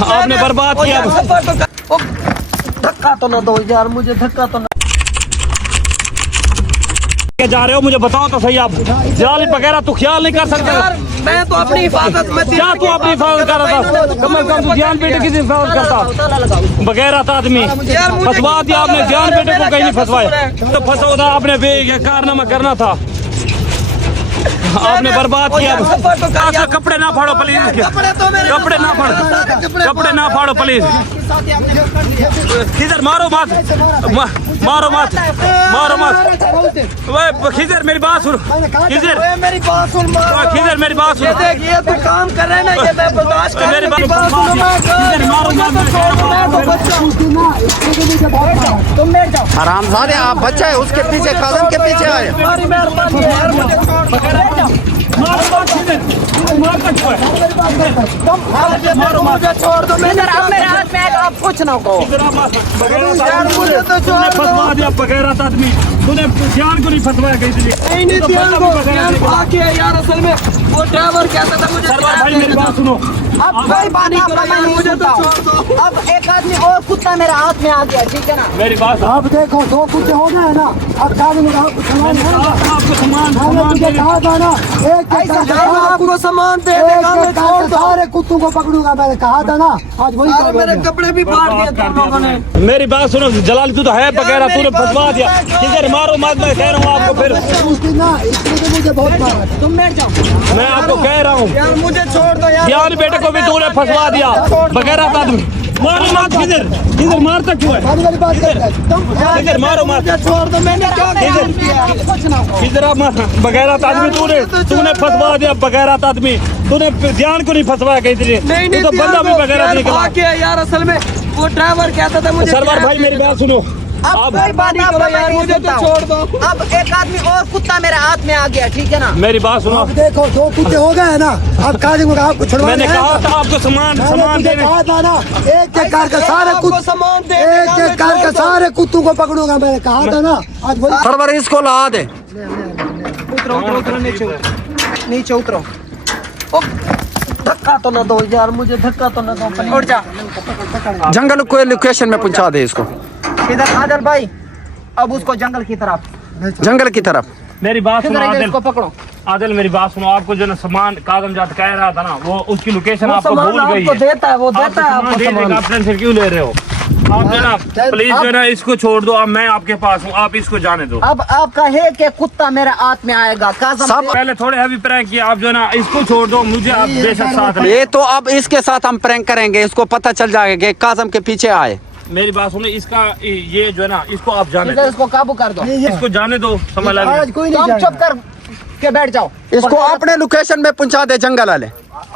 आपने बर्बाद किया। धक्का तो ना दो यार, मुझे धक्का तो ना। जा रहे हो मुझे बताओ तो सही, आप जाली वगैरह तो ख्याल नहीं कर सकते यार मैं तो अपनी हिफाजत में। क्या तू अपनी हिफाजत कर रहा था? कम से कम तू जान बेटे की हिफाजत करता। बगैर था आदमी फंसवा दिया आपने, जान बेटे को कहीं नहीं फंसवाया तो फंसो था आपने, कारनामा करना था, आपने बर्बाद किया। कपड़े ना फाड़ो प्लीज, कपड़े ना फाड़ो प्लीज। खिजर मारो मत, मारो मत, मारो मत। खिजर मेरी बात सुन, खिजर मेरी बात सुन, खिजर मेरी बात सुन। ये तो काम कर रहे हैं ना, ये मैं बर्दाश्त कर। मेरी बात मारो मत। तुम बैठ जाओ। हरामजादे, आप बच्चा है उसके पीछे, काजम के पीछे आए। हमारी मेहरबानी यार, मुझे छोड़ दो। मेरे हाथ में आप कुछ ना कहो यार, मुझे तो फंसवा दिया बगैर आदमी, तूने जान को नहीं फंसवाया कहीं बाकी है यार। असल में वो ड्राइवर कहता था मुझे। भाई मेरी बात सुनो, अब कोई बात नहीं, मुझे तो छोड़ दो। अब एक आदमी और कुत्ता मेरे हाथ में आ गया, ठीक है ना? मेरी बात आप देखो, 2 कुत्ते हो गए ना, अब आपको सामान मुझे कहा था ना, आपको सामान दे देगा, मैं छोड़ दो। सारे कुत्तों को पकड़ूंगा, मैंने कहा था ना, आज वही और मेरे कपड़े भी फाड़ दिए तुम लोगों ने। मेरी बात सुनो जलाल, तू तो है वगैरह, तूने फंसवा दिया। किधर मारो मत, मैं कह रहा हूँ आपको। फिर तो मुझे बहुत मारा। तुम बैठ जाओ, मैं आपको कह रहा हूँ यार मुझे छोड़ दो यार। जान बेटे को भी तूने फंसवा दिया बगैर आदमी। मारो मत, किधर मारता क्यों है? किधर मारो मत, छोड़ दो। मैंने क्या किया? किधर आप बगैर आदमी, तूने फंसवा दिया बगैर आदमी, तूने ध्यान को नहीं फंसवाया कहीं। नहीं तो बंदा भी बगैर निकला यार। असल में वो ड्राइवर कहता था मुझे। सरवर भाई मेरी बात सुनो, अब कोई बात नहीं करो यार, मुझे तो छोड़ दो। अब एक आदमी और कुत्ता मेरे हाथ में आ गया, ठीक है ना? मेरी बात सुनो। अब देखो 2 कुत्ते हो गए ना, अब काजिम को आपको छुड़वाना मैंने है। कहा था आपको सामान देने, कहा था ना, एक कार का सारे कुत्ते, सामान दे एक कार का सारे कुत्तों को पकड़ूंगा, मैंने कहा था ना, आज वही। सरवर इसको ला दे। उतरो नीचे उतरो। धक्का तो ना दो यार, मुझे धक्का तो ना दो। उठ जा। जंगल को लोकेशन में पहुंचा दे इसको, इधर आदल भाई, अब उसको जंगल की तरफ, जंगल की तरफ। मेरी बात सुनो आदिल, इसको पकड़ो। आदिल मेरी बात सुनो, आपको जो ना सामान कागम जात कह रहा था ना, वो उसकी लोकेशन आपको सामान भूल गई आपको है। देता है, वो देता है आपको सामान। आप टेंशन क्यों ले रहे हो? आप जो ना प्लीज जो ना इसको छोड़ दो, अब मैं आपके पास हूँ, आप इसको जाने दो। अब आपका है कि कुत्ता मेरे हाथ में आएगा? सब पहले थोड़े हैवी प्रैंक किया, आप जो ना इसको छोड़ दो, मुझे आप बेशक साथ ले। ये तो अब इसके साथ हम प्रैंक करेंगे, इसको पता चल जाएगा कि काजम के पीछे आए। मेरी बात सुनो, इसका ये जो है ना, इसको आप जाने दो, इसको काबू कर दो। इसको जाने दो, समझ लगे। आज कोई नहीं तुम चुप कर के बैठ जाओ। इसको अपने लोकेशन में पहुंचा दे, जंगल वाले।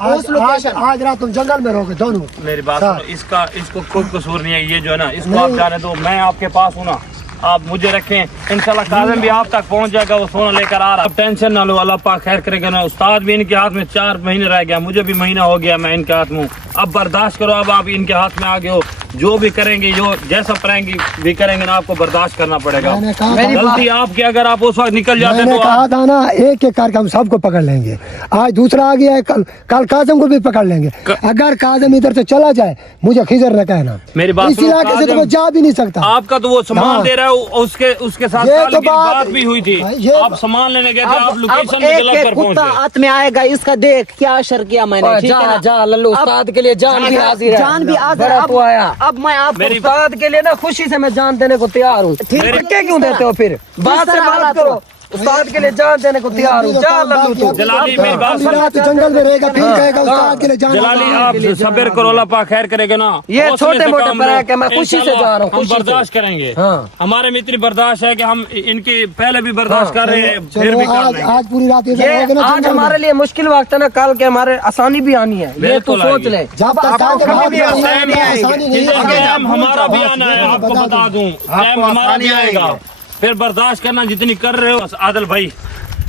आज रात तुम जंगल में रहोगे दोनों। मेरी बात सुनो, इसको कोई कसूर नहीं है, ये जो है ना, इसको आप जाने दो, मैं आपके पास हूँ ना, आप मुझे रखें, इंशाल्लाह काज़िम भी आप तक पहुंच जाएगा, वो सोना लेकर आ रहा। अब टेंशन ना लो, अल्लाह पाक खैर करेगा ना। उस्ताद भी इनके हाथ में 4 महीने रह गया, मुझे भी महीना हो गया, मैं इनके हाथ में हूँ। अब बर्दाश्त करो, अब आप इनके हाथ में आ गए हो, जो भी करेंगे, जो जैसा प्रैंक भी करेंगे ना, आपको बर्दाश्त करना पड़ेगा। गलती आपकी, अगर आप उस वक्त निकल जाते मैंने तो कहा था ना, एक एक करके हम सबको पकड़ लेंगे। आज दूसरा आ गया है, कल काजम को भी पकड़ लेंगे। अगर काजम इधर से चला जाए, मुझे खिजर न कहना। मेरी बात इस इलाके से तो वो जा भी नहीं सकता। आपका तो वो सामान दे रहा है, उसके साथ ये काल तो की बात भी हुई थी, ये आप सामान लेने गए थे, आप अब लोकेशन में एक गलत एक पर पहुंच कुत्ता गए। हाथ में आएगा, इसका देख क्या असर किया मैंने। ठीक है ना? जा लल्लू, उस्ताद के लिए जान भी हाजिर है। जान भी हाजिर बड़ा है। तो आया। अब मैं आपको उस्ताद के लिए ना खुशी से मैं जान देने को तैयार हूँ। धक्के क्यों देते हो फिर? बात से बात करो, उस्ताद के लिए जान देने को तैयार हूँ। जा लल्लू तू। जलाली मेरी बात अभी सुन, रात जंगल में रहेगा, फिर कहेगा उस्ताद के लिए जान। जलाली आप सब्र करो, अल्लाह पाक खैर करेगा ना। ये हौसले छोटे से मोटे काम प्रैंक लो, है, मैं खुशी से जा रहा हूँ, हम खुशी से। बर्दाश्त करेंगे। हाँ। हमारे में इतनी बर्दाश्त है कि हम इनकी पहले भी बर्दाश्त कर रहे हैं, फिर चलो भी कर आज रहे हैं। आज पूरी रात इधर ये रहेंगे ना आज जंगल हमारे में। लिए मुश्किल वक्त है ना, कल के हमारे आसानी भी आनी है, ये तू बिल्कुल सोच आएगी। ले। जब तक काजम कभी हाथ भी में आसानी आएगा, नहीं आएगी। आसानी नहीं इधर आएगी। टाइम हमारा भी आना है, आपको बता दूं, टाइम हमारा भी आएगा, फिर बर्दाश्त करना जितनी कर रहे हो। आदिल भाई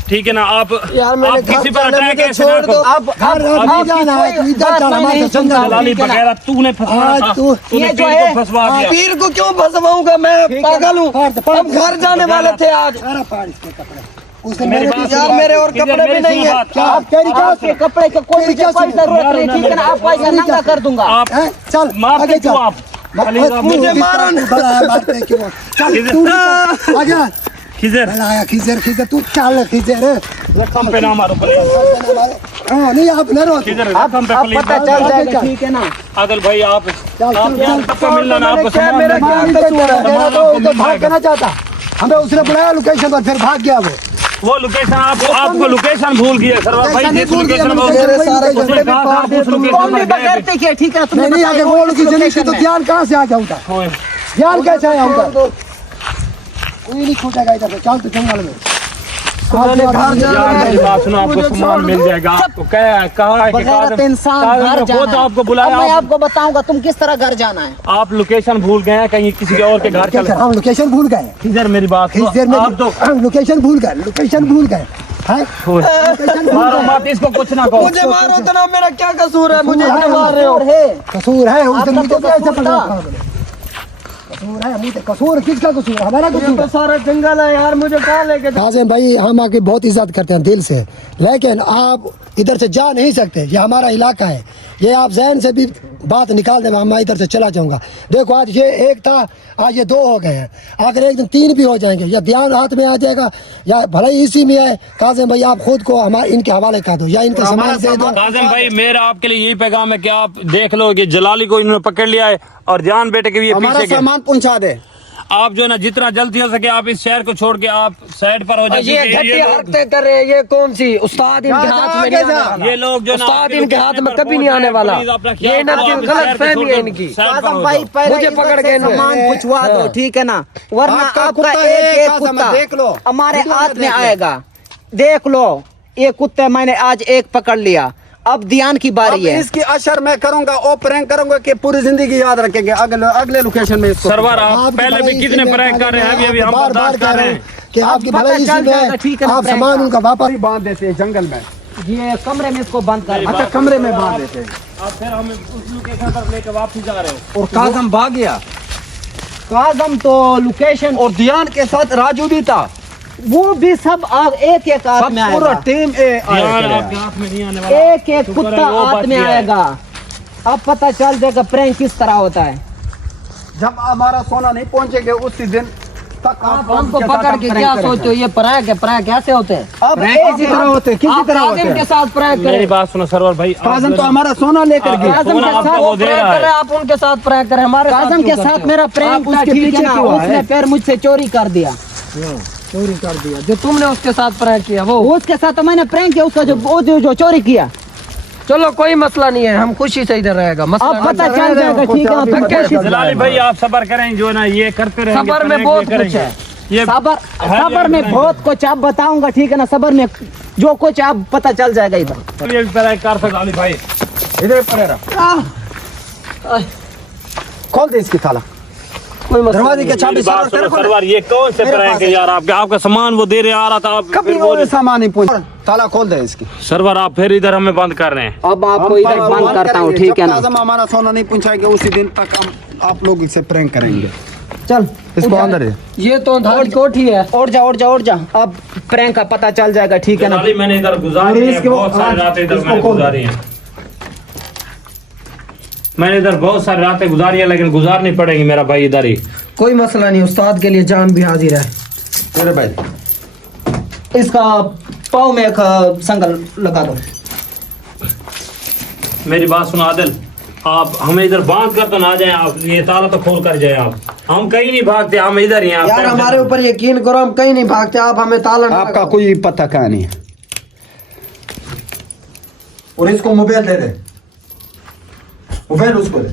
ठीक है ना, आप यार मैंने किसी पर घर अटैक ऐसे छोड़ ना दो। करो। अब नहीं जाना है, तू इधर चल हमारे साथ जंगल में। जलाली वगैरह तूने फंसवाया था, आज तू- तूने ये जो पीर है, को फंसवा दिया। पीर को क्यों फंसवाऊंगा मैं? पागल हूँ। अब घर जाने वाले थे आज। सारा फाड़ इसके कपड़े। उसने मेरी मेरे बात यार सुनो। मेरे और किधर कपड़े मेरी भी नहीं सुनो है। बात। क्या आप तेरी क्या आपके कपड़े के कोई तेरी क्या कोई सुनो? जरूरत नहीं, ठीक है ना? आपको ऐसा नंगा कर दूंगा। आप हैं? चल मारते आगे क्यों चल। आप? मुझे मारो मारते क्यों? चल किधर? तू निकल, आजा किधर लाया खींचर खींचर तू चल खींचर रकम पे ना मारो प्लीज। हाँ नहीं आप न रो किधर रकम पे अब प्लीज। पता चल जाएगा, ठीक है ना? आदिल भाई आप चल आप यार चल पक्का मिलना ना आपको क्या सामान मेरा मिल क्या जाएगा। कसूर है? सामान तो आपको मिल भाग जाएगा। करना चाहता हमें उसने बुलाया लोकेशन पर फिर भाग गया वो लोकेशन आपको लोकेशन भूल गया सर भाई लोकेशन जिस भूल गया, लोकेशन मैंने में मेरे सारे उसने कपड़े भी कहा था फाड़ आप दिए उस तुमने। लोकेशन कौन भी में गए बगैर थे। देखिए, ठीक है ना? तुमने नहीं नहीं बताया अगर वो लोकेशन नहीं थी लोकेशन तो में। ध्यान कहाँ से आ गया उनका कोई ध्यान कैसे आया उनका कोई नहीं छूटेगा इधर से चल तू जंगल में यार मेरी बात सुनो आपको सामान मिल जाएगा आपको क्या कहा है कि बगैरत इंसान घर वो जाना तो है। आपको अब बुलाया मैं आप- आपको बताऊंगा तुम किस तरह घर जाना है। आप लोकेशन भूल गए हैं कहीं किसी के और के घर चले हम लोकेशन भूल गए किधर मेरी बात सुनो, इस देर में आप तो हम लोकेशन भूल गए लोकेशन भूल गए हैं लोकेशन भूल मारो गए मत इसको कुछ ना कहो मुझे मारो तो ना, मेरा क्या कसूर है? मुझे कसूर क्यों है, मार रहे हो? कसूर है उसने आपका मुझे तो कैसे कसूर पकड़ा था। कसूर है मुझे कसूर किसका कसूर है? हमारा ये कसूर तो है। सारा जंगल है यार, मुझे कहाँ लेके जा- काजिम भाई हम आपकी बहुत इज्जत करते हैं दिल से, लेकिन आप इधर से जा नहीं सकते, ये हमारा इलाका है। ये आप जहन से भी बात निकाल दे, मैं इधर से चला जाऊंगा। देखो आज ये एक था, आज ये 2 हो गए हैं, अगर एक दिन 3 भी हो जाएंगे, या ध्यान हाथ में आ जाएगा या भले ही इसी में है। काजिम भाई आप खुद को हमारे इनके हवाले कर दो या इनका सामान दे दो। काजिम भाई मेरा आपके लिए यही पैगाम है कि आप देख लो कि जलाली को इन्होंने पकड़ लिया है और जान बेटे के भी ये हमारा पीछे के सामान पहुंचा दे। आप जो है ना जितना जल्दी हो सके आप इस शहर को छोड़ के आप साइड पर हो ये जाए घटिया हरकतें कर रहे हैं, ये कौन सी? उस्ताद इनके हाथ में नहीं आने वाला। ये लोग जो ना उस्ताद आपके इनके लोकेशन हाथ में पर कभी नहीं पहुंच आने जाए, वाला। प्लीज अपना ये ख्याल इनकी करो, आप इस गलत शहर को फहमी है छोड़ के इनकी। साइड पर काजम हो भाई जाओ। पहले मुझे इधर पकड़ से के इन्होंने- सामान पुछवा दो, ठीक है ना? वरना आपका आपका कुत्ता एक है, एक काजम, कुत्ता देख लो। हमारे वीडियो में हाथ में देख लो। आएगा। देख लो ये कुत्ते मैंने आज एक पकड़ लिया, अब ध्यान की अब बारी है। इसकी असर मैं करूंगा और प्रैंक करूंगा कि पूरी जिंदगी याद रखेंगे अगले लोकेशन में इसको। सरवर आप आपकी पहले भलाई भी कितने इसी में प्रैंक कर रहे हैं अभी हम बार बार बर्दाश्त कह कर रहे रहे हैं हैं कि आपकी पता भलाई इसी चल में जाएगा, है। ठीक है ना, आप प्रैंक सामान का। उनका वापस बांध देते हैं जंगल में। ये कमरे में इसको बंद कर। अच्छा कमरे में बांध देते हैं। आप फिर हमें उस लोकेशन पर लेकर वापस जा रहे हो और काजम भाग गया काजम तो लोकेशन और ध्यान के साथ राजू भी था। वो भी सब एक एक हाथ सब में पूरा आएगा, टीम यार आपके हाथ में नहीं आने वाला एक एक शुक्र कुत्ता है वो हाथ बच में गया है। आएगा। अब पता चल जाएगा प्रैंक किस तरह होता है। जब हमारा सोना नहीं पहुंचेगा उसी दिन तक आप हमको पकड़ के क्या सोचते हो? ये प्रैंक है, प्रैंक कैसे होते हैं? अब किसी तरह होते हैं, किसी आप तरह काजिम होते के हैं। साथ प्रैंक मेरी करें। बात सुनो सरवर भाई आप काजम जो तो है ना- हमारा सोना लेकर गया। काजम सोना के आपका साथ वो वो दे प्रैंक रहा कर रहे है हैं, आप उनके साथ प्रैंक करें। हमारे साथ काजम क्यों के करते साथ हो? मेरा आप प्रैंक था, उसके ठीक पीछे है ना, क्यों है? उसने फिर मुझसे चोरी कर दिया। चोरी कर दिया जो तुमने उसके साथ प्रैंक किया वो। उसके साथ तो मैंने प्रैंक किया, उसका जो चोरी किया। चलो कोई मसला नहीं है, हम खुशी से इधर रहेगा। मसला अब नहीं पता है। चल जाएगा, ठीक है ना? फिर धक्के कोशिश- जलाली भाई आप सबर करें जो है ना ये करते रहेंगे सबर में prank बहुत ये करेंगे। कुछ है। ये सबर में बहुत कुछ आप बताऊंगा, ठीक है ना? सबर में जो कुछ आप पता चल जाएगा इधर। ये तरह कर सकते जलाली भाई इधर पड़े रहा। खोल दे इसकी ताला। कोई मसला दरवाजे के मेरी चाबी बात सुनो सरवर ये कौन से मेरे प्रैंक पास है है। यार आपका सामान वो दे रहे आ रहा था आप कभी फिर वो बोले- सामान नहीं पहुंचा। ताला खोल दे इसकी। सरवर आप फिर इधर हमें बंद कर रहे हैं अब आपको इधर बंद करता हूँ, ठीक है ना? काजम हमारा सोना नहीं पहुंचाएगा उसी दिन तक हम आप लोग इससे प्रैंक करेंगे। चल इसको अंदर है। ये तो अंधारी कोठी है। उठ जा उठ जा उठ जा। अब प्रैंक का पता चल जाएगा, ठीक है ना? जलाली मैंने इधर गुजारी है बहुत सारी रातें इधर मैंने गुजारी हैं मैंने इधर बहुत सारी रातें गुजारी है लेकिन गुजारनी पड़ेगी मेरा भाई इधर ही कोई मसला नहीं, उस्ताद के लिए जान भी हाजिर है। मेरे भाई इसका पाँव में एक संगल लगा दो। मेरी बात सुनो आदिल आप हमें इधर बांध कर तो ना जाए आप ये ताला तो खोल कर जाए आप हम कहीं नहीं भागते हम इधर ही हैं आप यार टेंशन हमारे ऊपर यकीन करो, हम कहीं नहीं भागते। आप हमें ताला ना आपका लगाओ। कोई पता कहाँ नहीं है। और इसको मोबाइल दे दे, मोबाइल उसको दे।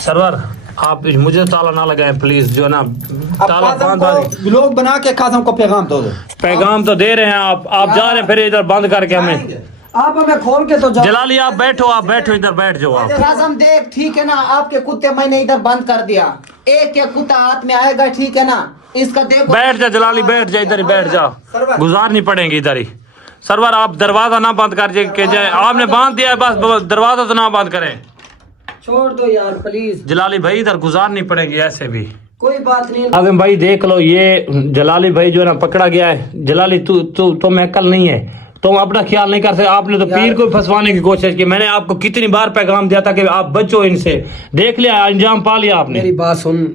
सरवर आप मुझे ताला ना लगाए प्लीज जो है ना अब ताला काजम बांध को लोग बना के काजम को पैगाम दो दो। पैगाम तो दे रहे हैं आप जा रहे हैं फिर इधर बंद करके हमें आप हमें खोल के तो जाओ। जलाली आप बैठो इधर बैठ जाओ आप काजम देख, ठीक है ना? आपके कुत्ते मैंने इधर बंद कर दिया। एक एक कुत्ता हाथ में आएगा, ठीक है ना? इसका देखो। बैठ जा जलाली बैठ जा इधर ही बैठ जा गुजारनी पड़ेगी इधर ही सरवर आप दरवाजा ना बंद कर के जाए आपने बांध दिया है बस दरवाजा तो ना बंद करें छोड़ दो यार प्लीज। जलाली भाई इधर गुजारनी पड़ेगी ऐसे भी कोई बात नहीं। काजिम भाई देख लो, ये जलाली भाई जो है ना पकड़ा गया है। जलाली तू में अक्ल नहीं है, तुम अपना ख्याल नहीं कर सकते। आपने तो पीर को फंसवाने की कोशिश की। मैंने आपको कितनी बार पैगाम दिया था कि आप बचो इनसे, देख लिया, अंजाम पा लिया आपने। मेरी बात सुन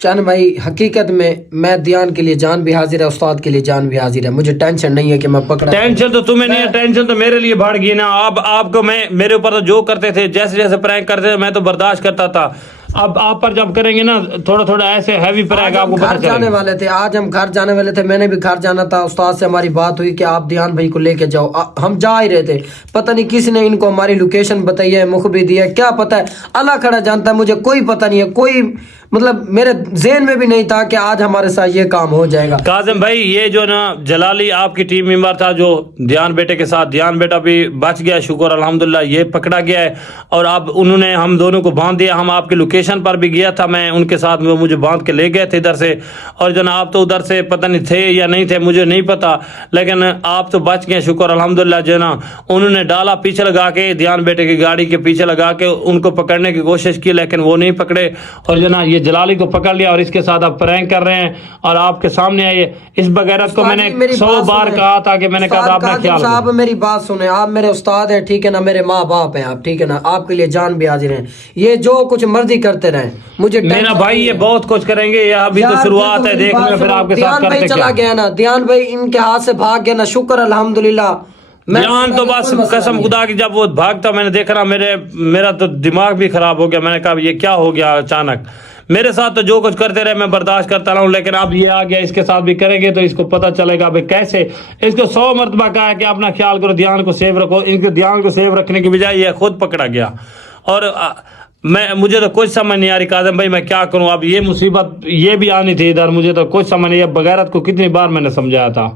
चंद भाई, हकीकत में मैं ध्यान के लिए जान भी हाजिर है, उस्ताद के लिए जान भी हाजिर है। मुझे टेंशन नहीं है कि मैं पकड़ा। टेंशन तो तुम्हें नहीं है, टेंशन तो मेरे लिए बढ़ गई ना। अब आपको मैं, मेरे ऊपर तो जो करते थे, जैसे जैसे प्रैंक करते थे मैं तो बर्दाश्त करता था। अब आप पर जब करेंगे ना थोड़ा थोड़ा ऐसे हैवी प्रैंक, आपको पता घर जाने चलेगा। वाले थे, आज हम घर जाने वाले थे, मैंने भी घर जाना था। उस्ताद से हमारी बात हुई कि आप ध्यान भाई को लेके जाओ। हम जा ही रहे थे, पता नहीं किसी ने इनको हमारी लोकेशन बताई है, मुखबरी दी है, क्या पता है, अल्लाह खड़ा जानता है। मुझे कोई पता नहीं है, कोई मतलब मेरे ज़हन में भी नहीं था कि आज हमारे साथ ये काम हो जाएगा। काजिम भाई ये जो ना जलाली आपकी टीम मेंबर था जो ध्यान बेटे के साथ, ध्यान बेटा भी बच गया, शुक्र अल्हम्दुलिल्लाह, ये पकड़ा गया है। और अब उन्होंने हम दोनों को बांध दिया। हम आपकी लोकेशन पर भी गया था मैं उनके साथ, वो मुझे बांध के ले गए थे इधर से। और जो ना आप तो उधर से पता नहीं थे या नहीं थे, मुझे नहीं पता, लेकिन आप तो बच गए, शुक्र अल्हम्दुलिल्लाह। जो ना उन्होंने डाला पीछे लगा के, ध्यान बेटे की गाड़ी के पीछे लगा के उनको पकड़ने की कोशिश की, लेकिन वो नहीं पकड़े। और जो ना ये जलाली को पकड़ लिया और इसके साथ आप प्रैंक कर रहे हैं और आपके सामने आइए। इस बगैरत को मैंने 100 बार कहा था कि मैंने कहा था अपना ख्याल रखो। साहब मेरी बात सुने, आप मेरे उस्ताद हैं, ठीक है ना, मेरे माँ बाप हैं आप, ठीक है ना, आपके लिए जान भी हाजिर हैं। ये जो कुछ मर्जी करते रहें, मुझे मेरा भाई ये बहुत कुछ करेंगे, ये अभी तो शुरुआत है, देख लें फिर आपके साथ ध्यान भाई करते चला क्या। गया ना, ध्यान भाई इनके हाथ से भाग गया ना, शुक्र अल्हम्दुलिल्लाह। ध्यान तो बस कसम खुदा की, जब वो भागता मैंने देखा ना, मेरा तो दिमाग भी खराब हो गया। मैंने कहा ये क्या हो गया अचानक। मेरे साथ तो जो कुछ करते रहे मैं बर्दाश्त करता रहा हूँ, लेकिन अब ये आ गया, इसके साथ भी करेंगे तो इसको पता चलेगा भाई कैसे। इसको 100 मरतबा कहा है कि अपना ख्याल करो, ध्यान को सेव रखो। इनके ध्यान को सेव रखने की बजाय ये खुद पकड़ा गया। और मुझे तो कुछ समझ नहीं आ रही काज़िम भाई, मैं क्या करूँ। अब ये मुसीबत ये भी आनी थी इधर, मुझे तो कुछ समझ नहीं। बगैरत को कितनी बार मैंने समझाया था।